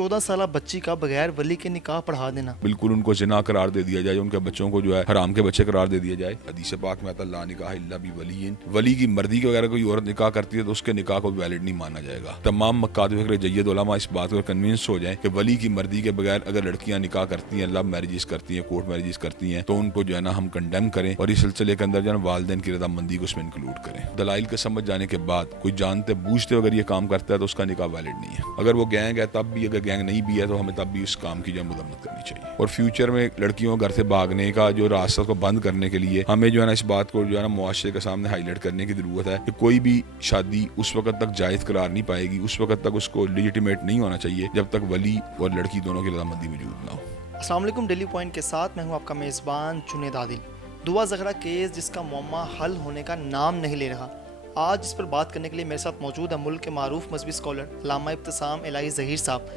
14 साल बच्ची का बगैर वली के निकाह पढ़ा देना। बिल्कुल उनको जिना करार दे दिया जाए, उनके बच्चों को जो है हराम के बच्चे करार दे दिया जाए। हदीस पाक में आता ला निकाह इल्ला बि वलीइन, वली की मर्जी के वगैरह कोई औरत निकाह करती है तो उसके निकाह को वैलिड नहीं माना जाएगा। तमाम मक्काद फिक्र जय्यद उलमा इस बात पर कन्विंस हो जाए कि वली की मर्जी के बगैर अगर लड़कियां निकाह करती हैं, लव मैरिजेस करती हैं, कोर्ट मैरिजेस करती हैं, तो उनको जो है ना हम कंडेम करें और इस सिलसिले के अंदर जो है वालिदैन की रजामंदी को उसमें इंक्लूड करें। दलाइल के समझ जाने के बाद कोई जानते बूझते अगर ये काम करता है तो उसका निकाह वैलिड नहीं है। अगर वो गैंग है तब भी, अगर गैंग नहीं भी है तो हमें तब भी उस काम की जो मदम्मत करनी चाहिए। और फ्यूचर में लड़कियों को घर से भागने का जो रास्ता को बंद करने के लिए हमें जो है ना इस बात को जो है ना मुआशरे के सामने हाईलाइट करने की जरूरत है कि कोई भी शादी उस वक्त तक जायज करार नहीं पाएगी, उस वक्त तक उसको लेजिटिमेट नहीं होना चाहिए जब तक वली और लड़की दोनों की रजामंदी मौजूद ना हो। अस्सलाम वालेकुम, डेली पॉइंट के साथ मैं हूं आपका मेज़बान जुनैद आदिल। दुआ ज़हरा केस जिसका मुअम्मा हल होने का नाम नहीं ले रहा, आज इस पर बात करने के लिए मेरे साथ मौजूद है मुल्क के मारूफ मजहबी स्कॉलर अल्लामा इब्तिसाम इलाही ज़हीर साहब।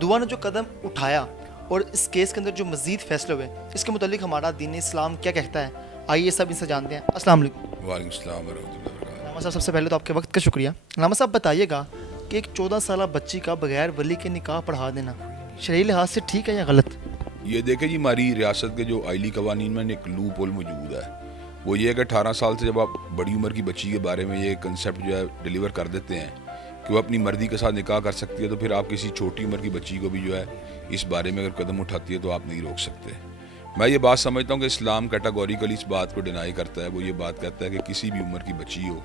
दुआ ने जो कदम उठाया और इस केस के अंदर जो मज़ीद फैसले हुए, इसके मुतालिक हमारा दीन इस्लाम क्या कहता है, आइए सब इनसे जानते हैं। अस्सलाम वालेकुम। वालेकुम सलाम व रहमतुल्लाहि व बरकातहू। अल्लामा साहब, सबसे पहले तो आपके वक्त का शुक्रिया। अल्लामा साहब बताइएगा कि एक 14 साल बच्ची का बगैर वली के निकाह पढ़ा देना शरई लिहाज से ठीक है या गलत? ये देखें जी, हमारी रियासत के जो आइली कवानीन में एक लूप होल मौजूद है। वो ये है कि 18 साल से जब आप बड़ी उम्र की बच्ची के बारे में ये कंसेप्ट जो है डिलीवर कर देते हैं कि वो अपनी मर्जी के साथ निकाह कर सकती है, तो फिर आप किसी छोटी उम्र की बच्ची को भी जो है इस बारे में अगर कदम उठाती है तो आप नहीं रोक सकते। मैं ये बात समझता हूँ कि इस्लाम कैटेगोरिकली इस बात को डिनाई करता है। वो ये बात कहता है कि किसी भी उम्र की बच्ची हो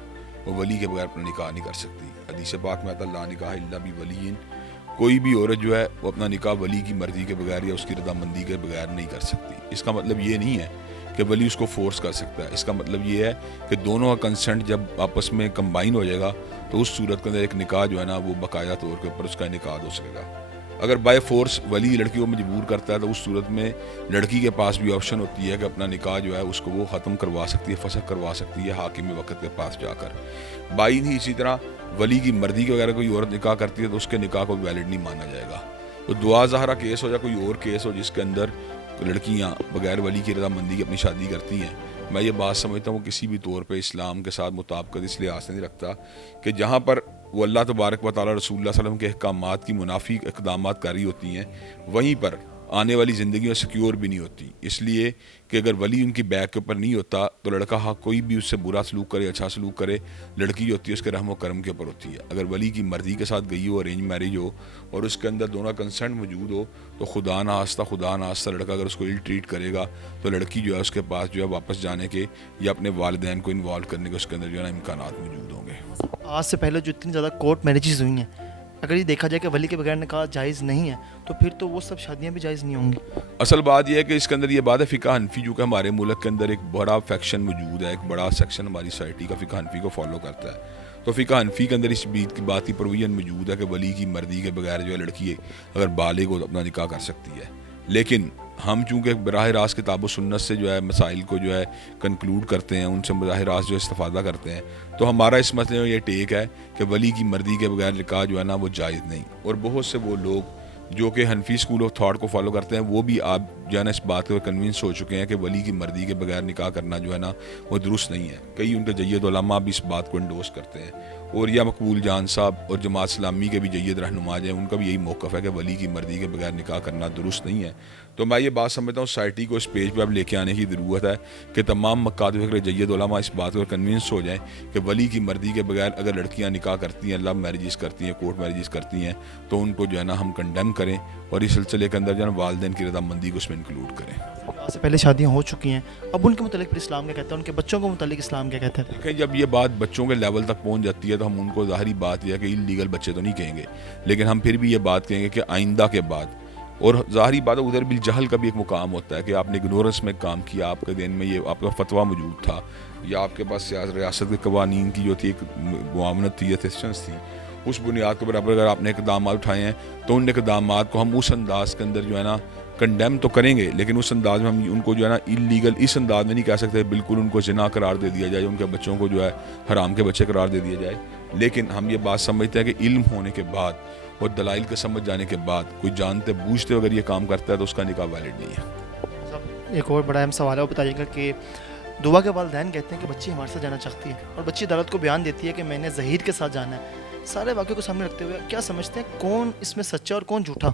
वो वली के बगैर अपना निकाह नहीं कर सकती। हदीस पाक में आता ला निकाह इल्ला बि वलीइन, कोई भी औरत जो है वो अपना निकाह वली की मर्जी के बगैर या उसकी रजामंदी के बगैर नहीं कर सकती। इसका मतलब ये नहीं है कि वली उसको फोर्स कर सकता है। इसका मतलब ये है कि दोनों का कंसेंट जब आपस में कंबाइन हो जाएगा तो उस सूरत के अंदर एक निकाह जो है ना वो बाकायदा तौर के ऊपर उसका निकाह हो सकेगा। अगर बाय फोर्स वली लड़की को मजबूर करता है तो उस सूरत में लड़की के पास भी ऑप्शन होती है कि अपना निकाह जो है उसको वो ख़त्म करवा सकती है, फसख करवा सकती है हाकिम वक्त के पास जाकर। बाई नहीं, इसी तरह वली की मर्जी के वगैरह कोई औरत निकाह करती है तो उसके निकाह को वैलिड नहीं माना जाएगा। तो दुआ ज़हरा केस हो या कोई और केस हो जिसके अंदर लड़कियां बगैर वली की रजामंदी की अपनी शादी करती हैं, मैं ये बात समझता हूँ वो किसी भी तौर पे इस्लाम के साथ मुताबिकत इस लिहाज से नहीं रखता कि जहाँ पर वो अल्लाह तबारक व तआला रसूलुल्लाह सल्लल्लाहु अलैहि वसल्लम के अहकामात की मुनाफी इक़दामात कारी होती हैं, वहीं पर आने वाली ज़िंदगी में सिक्योर भी नहीं होती। इसलिए कि अगर वली उनकी बैक के ऊपर नहीं होता तो लड़का हाँ कोई भी उससे बुरा सलूक करे अच्छा सलूक करे, लड़की जो होती है उसके रहम करम के ऊपर होती है। अगर वली की मर्ज़ी के साथ गई हो, अरेंज मैरिज हो और उसके अंदर दोनों कंसेंट मौजूद हो, तो खुदा ना आस्ता लड़का अगर उसको इल ट्रीट करेगा तो लड़की जो है उसके पास जो है वापस जाने के या अपने वालिदैन को इन्वॉल्व करने के उसके अंदर जो है ना इम्कानात मौजूद होंगे। आज से पहले जो इतनी ज़्यादा कोर्ट मैरिजेस हुई हैं, अगर ये देखा जाए कि वली के बगैर निकाह जायज़ नहीं है तो फिर तो वो सब शादियाँ भी जायज़ नहीं होंगी। असल बात यह है कि इसके अंदर ये बात है फ़िक़्ह हनफी, जो कि हमारे मुल्क के अंदर एक बड़ा फैक्शन मौजूद है, एक बड़ा सेक्शन हमारी सोसाइटी का फ़िक़्ह हनफी को फॉलो करता है। तो फ़िक़्ह हनफी के अंदर इस बात की प्रोविजन मौजूद है कि वली की मर्ज़ी के बगैर जो है लड़की अगर बालिग हो तो अपना निकाह कर सकती है। लेकिन हम चूँकि बराह रास्त किताब व सुन्नत से जो है मसाइल को जो है कंक्लूड करते हैं, उनसे बराह रास्त जो इस्तिफ़ादा करते हैं, तो हमारा इस मसले में ये टेक है कि वली की मर्ज़ी के बगैर निकाह जो है ना वो जायज़ नहीं। और बहुत से वो लोग जो कि हनफी स्कूल ऑफ थॉट को फॉलो करते हैं वो भी आप जो है ना इस बात पर कन्विंस हो चुके हैं कि वली की मर्ज़ी के बगैर निकाह करना जो है ना वो दुरुस्त नहीं है। कई उनके जय्यद उलमा भी इस बात को इंडोर्स करते हैं और या मकबूल जान साहब और जमात इस्लामी के भी जय्यद रहनुमा हैं, उनका भी यही मौक़िफ़ है कि वली की मर्ज़ी के बगैर निकाह करना दुरुस्त नहीं है। तो मैं ये बात समझता हूँ सोसाइटी को इस पेज पर अब लेके आने की ज़रूरत है कि तमाम मक्काद फ़िक्र जय्यद उलमा इस बात पर कन्विंस हो जाएँ कि वली की मर्ज़ी के बगैर अगर लड़कियाँ निकाह करती हैं, लव मैरिजेस करती हैं, कोर्ट मैरिजेस करती हैं, तो उनको जो है ना हम कंडेम करें और इस सिलसिले के अंदर जो है वालिदैन की रज़ामंदी को उसमें इंक्लूड करें। आज से पहले शादियाँ हो चुकी हैं, अब उनके मुतालिक फिर इस्लाम क्या कहता है, उनके बच्चों के मुतालिक इस्लाम क्या कहता है? देखें, जब ये बात बच्चों के लेवल तक पहुंच जाती है तो हम उनको ज़ाहिरी बात यह है कि इलीगल बच्चे तो नहीं कहेंगे, लेकिन हम फिर भी ये बात कहेंगे कि आइंदा के बाद, और ज़ाहिरी बात है उधर बिल जहल का भी एक मुकाम होता है कि आपने इग्नोरेंस में काम किया, आपके दिन में ये आपका फतवा मौजूद था या आपके पास रियासत के कवानीन की जो थी एक मुआवनत थी, असिस्टेंस थी, उस बुनियाद के बराबर अगर आपने इक़दाम उठाए हैं तो उन इक़दाम को हम उस अंदाज़ के अंदर जो है ना कंडेम तो करेंगे, लेकिन उस अंदाज में हम उनको जो है ना इलीगल इस अंदाज में नहीं कह सकते बिल्कुल उनको जिना करार दे दिया जाए, उनके बच्चों को जो है हराम के बच्चे करार दे दिया जाए। लेकिन हम ये बात समझते हैं कि इल्म होने के बाद और दलाइल के समझ जाने के बाद कोई जानते बूझते अगर ये काम करता है तो उसका निकाह वैलिड नहीं है। एक और बड़ा अहम सवाल है, वो बताइएगा कि दुआ के वालिदैन कहते हैं कि बच्ची हमारे साथ जाना चाहती है और बच्ची अदालत को बयान देती है कि मैंने ज़हीर के साथ जाना है, سارے واقعوں کو سامنے رکھتے ہوئے کیا سمجھتے ہیں کون اس میں سچا اور کون جھوٹا؟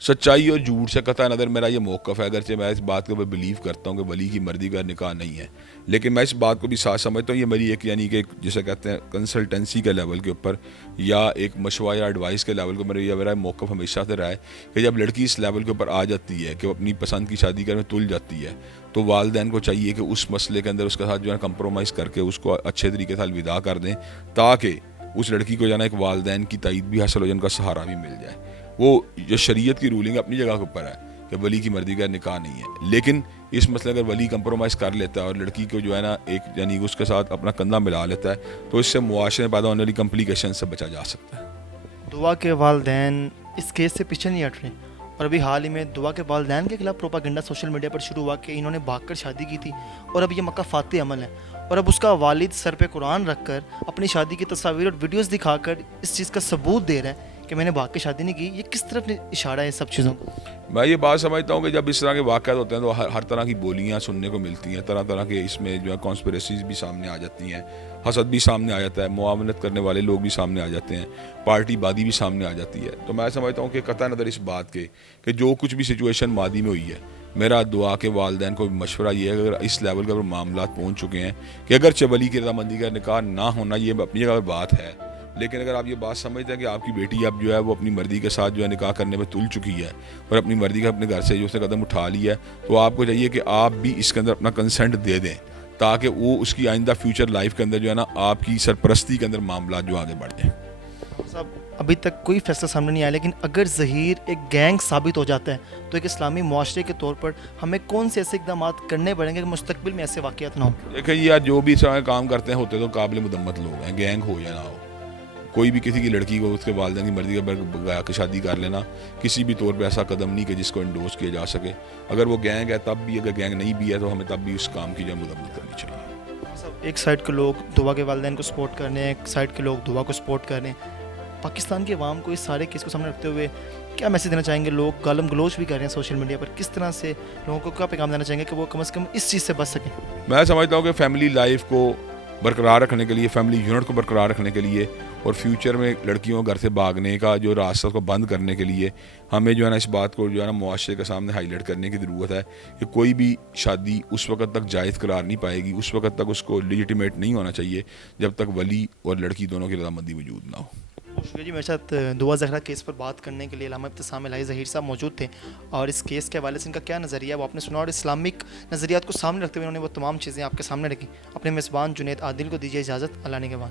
سچائی اور جھوٹ سے قطع نظر میرا یہ موقف ہے، اگرچہ میں اس بات کو بلیو کرتا ہوں کہ ولی کی مرضی کا نکاح نہیں ہے، لیکن میں اس بات کو بھی ساتھ سمجھتا ہوں یہ میری ایک یعنی کہ جسے کہتے ہیں کنسلٹنسی کے لیول کے اوپر یا ایک مشورہ یا ایڈوائس کے لیول کو میرا موقف ہمیشہ سے رہا ہے کہ جب لڑکی اس لیول کے اوپر آ جاتی ہے کہ وہ اپنی پسند کی شادی کرنے میں تل جاتی ہے تو والدین کو چاہیے کہ اس مسئلے کے اندر اس کے ساتھ جو ہے کمپرومائز کر کے اس کو اچھے طریقے سے الوداع کر دیں، تاکہ اس لڑکی کو جو ہے نا ایک والدین کی تائید بھی حاصل ہو جائے، ان کا سہارا بھی مل جائے۔ وہ جو شریعت کی رولنگ اپنی جگہ کے اوپر ہے کہ ولی کی مرضی کا نکاح نہیں ہے، لیکن اس مسئلے اگر ولی کمپرومائز کر لیتا ہے اور لڑکی کو جو ہے نا ایک یعنی اس کے ساتھ اپنا کندھا ملا لیتا ہے تو اس سے معاشرے میں پیدا ہونے والی کمپلیکیشن سے بچا جا سکتا ہے۔ دعا کے والدین اس کیس سے پیچھے نہیں ہٹ رہے، اور ابھی حال ہی میں دعا کے والدین کے خلاف پروپاگنڈا سوشل میڈیا پر شروع ہوا کہ انہوں نے بھاگ کر شادی کی تھی اور اب یہ مکہ فاتح عمل ہے، اور اب اس کا والد سر پہ قرآن رکھ کر اپنی شادی کی تصاویر اور ویڈیوز دکھا کر اس چیز کا ثبوت دے رہا ہے کہ میں نے بھاگ کے شادی نہیں کی۔ یہ کس طرف اشارہ ہے سب چیزوں کو؟ میں یہ بات سمجھتا ہوں کہ جب اس طرح کے واقعات ہوتے ہیں تو ہر طرح کی بولیاں سننے کو ملتی ہیں، طرح طرح کے اس میں جو ہے کانسپریسیز بھی سامنے آ جاتی ہیں، حسد بھی سامنے آ جاتا ہے، معاونت کرنے والے لوگ بھی سامنے آ جاتے ہیں، پارٹی بادی بھی سامنے آ جاتی ہے۔ تو میں سمجھتا ہوں کہ قطع نظر اس بات کے کہ جو کچھ بھی سچویشن ماضی میں ہوئی ہے، میرا دعا کے والدین کو مشورہ یہ ہے کہ اگر اس لیول کے معاملات پہنچ چکے ہیں کہ اگرچہ ولی کی رضامندی کا نکاح نہ ہونا یہ اپنی جگہ بات ہے، لیکن اگر آپ یہ بات سمجھتے ہیں کہ آپ کی بیٹی اب جو ہے وہ اپنی مرضی کے ساتھ جو ہے نکاح کرنے میں تل چکی ہے اور اپنی مرضی کا اپنے گھر سے جو اس نے قدم اٹھا لیا ہے، تو آپ کو چاہیے کہ آپ بھی اس کے اندر اپنا کنسنٹ دے دیں تاکہ وہ اس کی آئندہ فیوچر لائف کے اندر جو ہے نا آپ کی سرپرستی کے اندر معاملات جو آگے بڑھ جائیں۔ صاحب ابھی تک کوئی فیصلہ سامنے نہیں آیا، لیکن اگر ظہیر ایک گینگ ثابت ہو جاتا ہے تو ایک اسلامی معاشرے کے طور پر ہمیں کون سے ایسے اقدامات کرنے پڑیں گے کہ مستقبل میں ایسے واقعات نہ ہوں؟ دیکھیں یہ جو بھی اس طرح کے کام کرتے ہیں ہوتے تو قابل مذمت لوگ ہیں، گینگ ہو یا نہ ہو، کوئی بھی کسی کی لڑکی کو اس کے والدین کی مرضی کے شادی کر لینا کسی بھی طور پہ ایسا قدم نہیں کہ جس کو انڈورس کیا جا سکے۔ اگر وہ گینگ ہے تب بھی، اگر گینگ نہیں بھی ہے تو ہمیں تب بھی اس کام کی جو مذمت کرنی چاہیے۔ ایک سائڈ کے لوگ دعا کے والدین کو سپورٹ کر رہے ہیں، ایک سائڈ کے لوگ دعا کو سپورٹ کر رہے ہیں، پاکستان کے عوام کو اس سارے کیس کو سامنے رکھتے ہوئے کیا میسیج دینا چاہیں گے؟ لوگ گالم گلوچ بھی کر رہے ہیں سوشل میڈیا پر، کس طرح سے لوگوں کو کیا پیغام دینا چاہیں گے کہ وہ کم از کم اس چیز سے بچ سکیں؟ میں سمجھتا ہوں کہ فیملی لائف کو برقرار رکھنے کے لیے، فیملی یونٹ کو برقرار رکھنے کے لیے اور فیوچر میں لڑکیوں گھر سے بھاگنے کا جو راستہ کو بند کرنے کے لیے ہمیں جو ہے نا اس بات کو جو ہے نا معاشرے کے سامنے ہائی لائٹ کرنے کی ضرورت ہے کہ کوئی بھی شادی اس وقت تک جائز قرار نہیں پائے گی، اس وقت تک اس کو لیجیٹیمیٹ نہیں ہونا چاہیے جب تک ولی اور لڑکی دونوں کی رضامندی موجود نہ ہو۔ شکریہ جی، میرے ساتھ دعا زہرا کیس پر بات کرنے کے لیے علامہ ابتسام الہی ظہیر صاحب موجود تھے، اور اس کیس کے حوالے سے ان کا کیا نظریہ ہے وہ آپ نے سنا، اور اسلامک نظریات کو سامنے رکھتے ہوئے انہوں نے وہ تمام چیزیں آپ کے سامنے رکھی۔ اپنے میزبان جنید عادل کو دیجیے اجازت، اللہ نے کے بعد۔